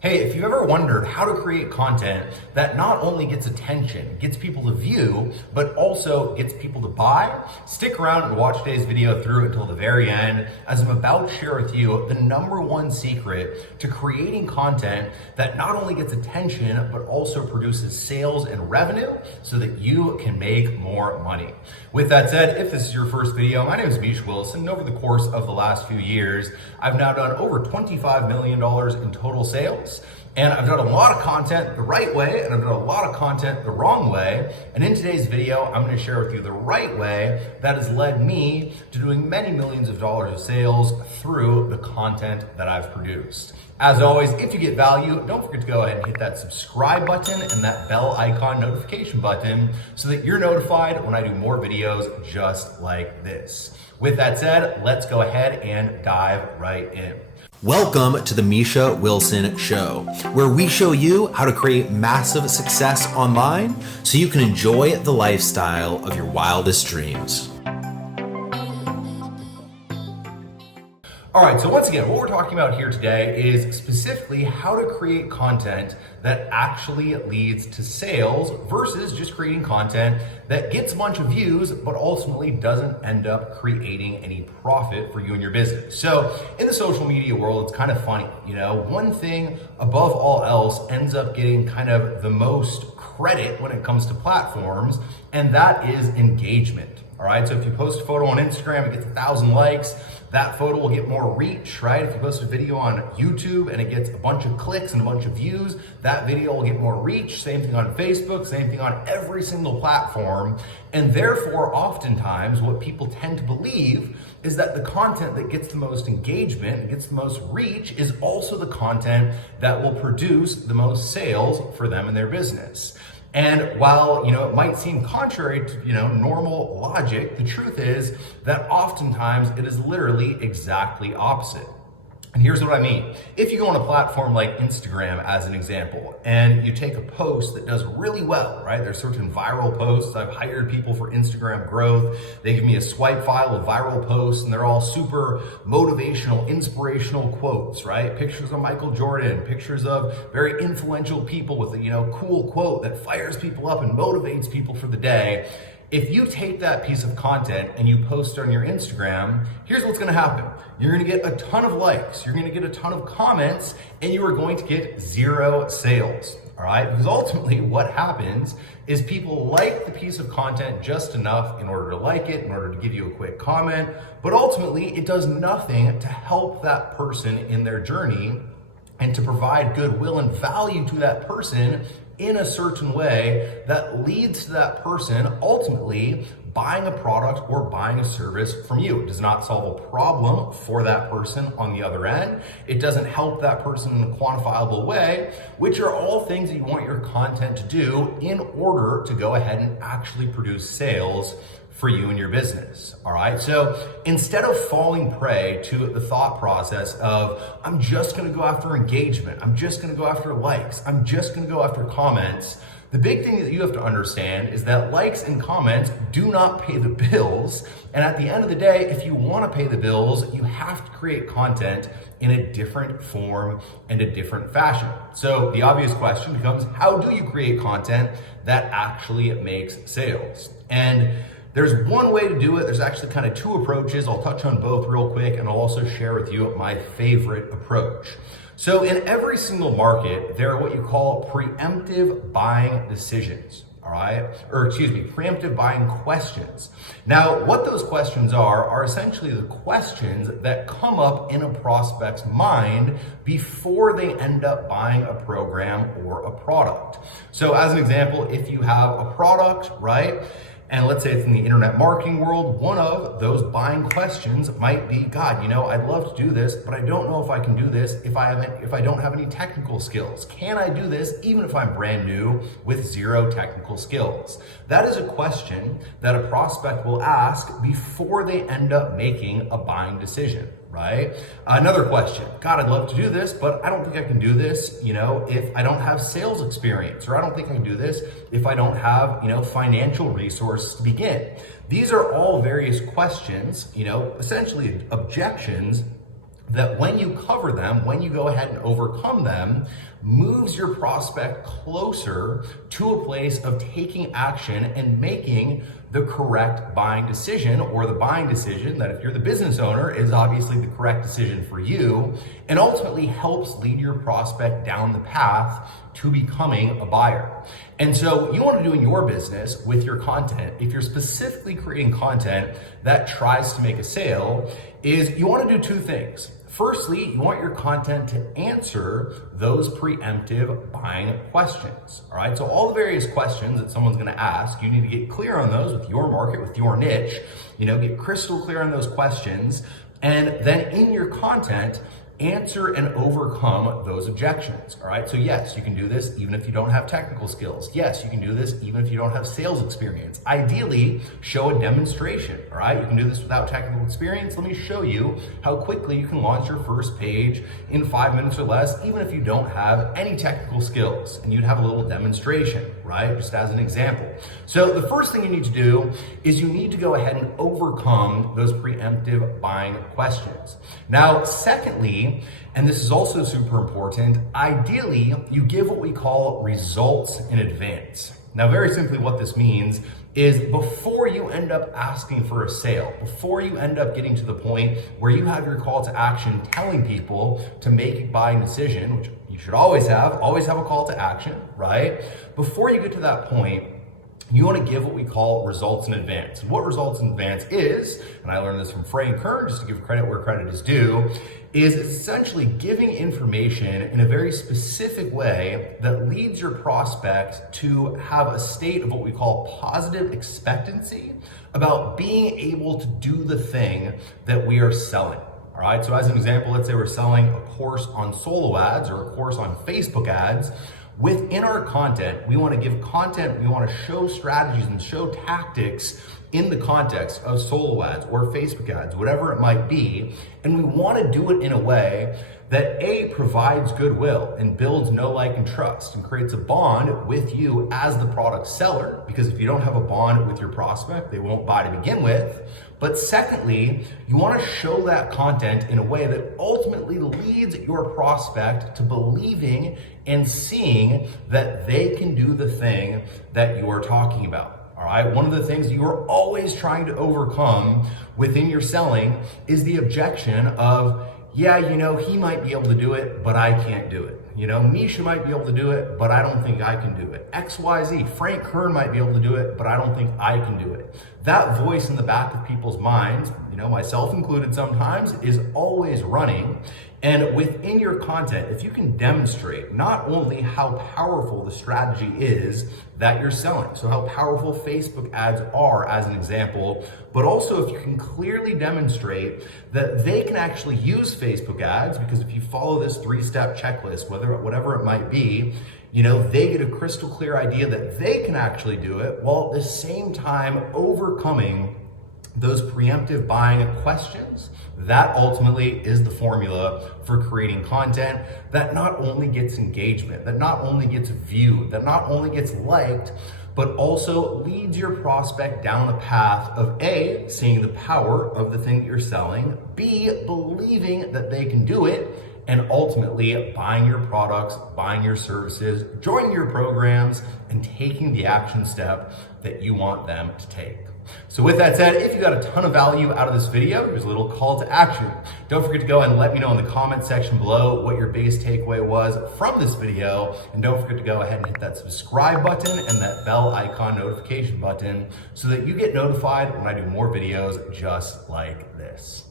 Hey, if you've ever wondered how to create content that not only gets attention, gets people to view, but also gets people to buy, stick around and watch today's video through until the very end, as I'm about to share with you the #1 secret to creating content that not only gets attention, but also produces sales and revenue so that you can make more money. With that said, if this is your first video, my name is Misha Wilson, and over the course of the last few years, I've now done over $25 million in total sales. And I've done a lot of content the right way, and I've done a lot of content the wrong way. And in today's video, I'm going to share with you the right way that has led me to doing many millions of dollars of sales through the content that I've produced. As always, if you get value, don't forget to go ahead and hit that subscribe button and that bell icon notification button so that you're notified when I do more videos just like this. With that said, let's go ahead and dive right in. Welcome to the Misha Wilson Show, where we show you how to create massive success online so you can enjoy the lifestyle of your wildest dreams. All right, so once again, what we're talking about here today is specifically how to create content that actually leads to sales versus just creating content that gets a bunch of views, but ultimately doesn't end up creating any profit for you and your business. So in the social media world, it's kind of funny, one thing above all else ends up getting kind of the most credit when it comes to platforms, and that is engagement. All right, so if you post a photo on Instagram, it gets 1,000 likes, that photo will get more reach, right? If you post a video on YouTube and it gets a bunch of clicks and a bunch of views, that video will get more reach. Same thing on Facebook, same thing on every single platform. And therefore, oftentimes, what people tend to believe is that the content that gets the most engagement and gets the most reach is also the content that will produce the most sales for them and their business. And while, it might seem contrary to, normal logic, the truth is that oftentimes it is literally exactly opposite. And here's what I mean. If you go on a platform like Instagram as an example, and you take a post that does really well, right? There's certain viral posts. I've hired people for Instagram growth. They give me a swipe file of viral posts, and they're all super motivational, inspirational quotes, right? Pictures of Michael Jordan, pictures of very influential people with a, cool quote that fires people up and motivates people for the day. If you take that piece of content and you post it on your Instagram, here's what's gonna happen. You're gonna get a ton of likes, you're gonna get a ton of comments, and you are going to get 0 sales, all right? Because ultimately what happens is people like the piece of content just enough in order to like it, in order to give you a quick comment, but ultimately it does nothing to help that person in their journey and to provide goodwill and value to that person in a certain way that leads to that person ultimately buying a product or buying a service from you. It does not solve a problem for that person on the other end. It doesn't help that person in a quantifiable way, which are all things that you want your content to do in order to go ahead and actually produce sales for you and your business, all right? So instead of falling prey to the thought process of, I'm just gonna go after engagement, I'm just gonna go after likes, I'm just gonna go after comments, the big thing that you have to understand is that likes and comments do not pay the bills. And at the end of the day, if you wanna pay the bills, you have to create content in a different form and a different fashion. So the obvious question becomes, how do you create content that actually makes sales? And there's one way to do it. There's actually kind of 2 approaches. I'll touch on both real quick, and I'll also share with you my favorite approach. So in every single market, there are what you call preemptive buying decisions, all right? Preemptive buying questions. Now, what those questions are essentially the questions that come up in a prospect's mind before they end up buying a program or a product. So as an example, if you have a product, right? And let's say it's in the internet marketing world, one of those buying questions might be, God, I'd love to do this, but I don't know if I can do this if I don't have any technical skills. Can I do this even if I'm brand new with 0 technical skills? That is a question that a prospect will ask before they end up making a buying decision. Right? Another question, God, I'd love to do this, but I don't think I can do this, if I don't have sales experience, or I don't think I can do this if I don't have, financial resources to begin. These are all various questions, essentially objections that when you cover them, when you go ahead and overcome them, moves your prospect closer to a place of taking action and making the correct buying decision, or the buying decision that, if you're the business owner, is obviously the correct decision for you, and ultimately helps lead your prospect down the path to becoming a buyer. And so you want to do in your business with your content, if you're specifically creating content that tries to make a sale, is you want to do two things. Firstly, you want your content to answer those preemptive buying questions. All right, so all the various questions that someone's going to ask, you need to get clear on those with your market, with your niche, get crystal clear on those questions, and then in your content, answer and overcome those objections. All right, so yes, you can do this even if you don't have technical skills. Yes, you can do this even if you don't have sales experience. Ideally, show a demonstration. All right, you can do this without technical experience. Let me show you how quickly you can launch your first page in 5 minutes or less, even if you don't have any technical skills, and you'd have a little demonstration, right? Just as an example. So the first thing you need to do is you need to go ahead and overcome those preemptive buying questions. Now, secondly, and this is also super important, ideally, you give what we call results in advance. Now, very simply what this means is before you end up asking for a sale, before you end up getting to the point where you have your call to action telling people to make a buying decision, which you should always have a call to action, right? Before you get to that point, you want to give what we call results in advance. And what results in advance is, and I learned this from Frank Kern, just to give credit where credit is due, is essentially giving information in a very specific way that leads your prospect to have a state of what we call positive expectancy about being able to do the thing that we are selling. All right, so as an example, let's say we're selling a course on solo ads or a course on Facebook ads. Within our content, we want to give content, we want to show strategies and show tactics in the context of solo ads or Facebook ads, whatever it might be. And we want to do it in a way that A, provides goodwill and builds know, like, and trust, and creates a bond with you as the product seller, because if you don't have a bond with your prospect, they won't buy to begin with. But secondly, you want to show that content in a way that ultimately leads your prospect to believing and seeing that they can do the thing that you are talking about. All right, one of the things you are always trying to overcome within your selling is the objection of, yeah, he might be able to do it, but I can't do it. Misha might be able to do it, but I don't think I can do it. XYZ, Frank Kern might be able to do it, but I don't think I can do it. That voice in the back of people's minds, myself included sometimes, is always running. And within your content, if you can demonstrate not only how powerful the strategy is that you're selling, so how powerful Facebook ads are as an example, but also if you can clearly demonstrate that they can actually use Facebook ads, because if you follow this 3-step checklist, whatever it might be, they get a crystal clear idea that they can actually do it, while at the same time overcoming those preemptive buying questions. That ultimately is the formula for creating content that not only gets engagement, that not only gets viewed, that not only gets liked, but also leads your prospect down a path of A, seeing the power of the thing that you're selling, B, believing that they can do it, and ultimately buying your products, buying your services, joining your programs, and taking the action step that you want them to take. So with that said, if you got a ton of value out of this video, here's a little call to action. Don't forget to go and let me know in the comment section below what your biggest takeaway was from this video. And don't forget to go ahead and hit that subscribe button and that bell icon notification button so that you get notified when I do more videos just like this.